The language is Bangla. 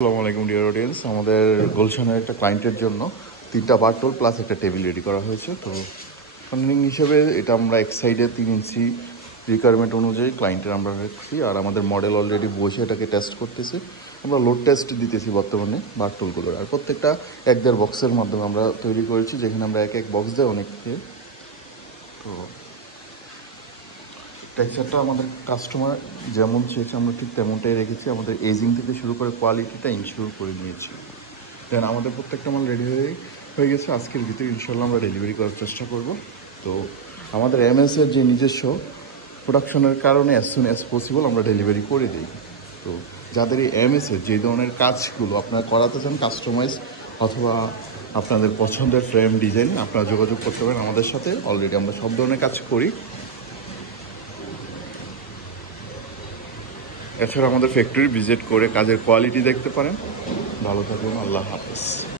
আসসালামু আলাইকুম ডিয়ার অডিয়েন্স। আমাদের গুলশানের একটা ক্লায়েন্টের জন্য 3টা বারটোল প্লাস একটা টেবিল রেডি করা হয়েছে। তো ফান্ডিং হিসেবে এটা আমরা এক সাইডে 3 ইঞ্চি রিকোয়ারমেন্ট অনুযায়ী ক্লায়েন্টের আমরা রাখছি, আর আমাদের মডেল অলরেডি বসে এটাকে টেস্ট করতেছে। আমরা লোড টেস্ট দিতেছি বর্তমানে বারটোলগুলোর, আর প্রত্যেকটা 1-1.5 বক্সের মাধ্যমে আমরা তৈরি করেছি, যেখানে আমরা এক বক্স দেয় অনেককে। তো টেক্সচারটা আমাদের কাস্টমার যেমন চেয়েছে আমরা ঠিক তেমনটাই রেখেছি। আমাদের এজিং থেকে শুরু করে কোয়ালিটিটা ইনশিওর করে নিয়েছি। দেন আমাদের প্রত্যেকটা মাল রেডি হয়ে গেছে। আজকের ভিতরে ইনশাল্লাহ আমরা ডেলিভারি করার চেষ্টা করব। তো আমাদের এমএসের যে নিজস্ব প্রোডাকশনের কারণে অ্যাজ সুন অ্যাজ পসিবল আমরা ডেলিভারি করে দিই। তো যাদের এই এমএসের যে ধরনের কাজগুলো আপনারা করাতে চান কাস্টমাইজ অথবা আপনাদের পছন্দের ফ্রেম ডিজাইন, আপনারা যোগাযোগ করতে পারেন আমাদের সাথে। অলরেডি আমরা সব ধরনের কাজ করি। এছাড়া আমাদের ফ্যাক্টরি ভিজিট করে কাজের কোয়ালিটি দেখতে পারেন। ভালো থাকুন, আল্লাহ হাফেজ।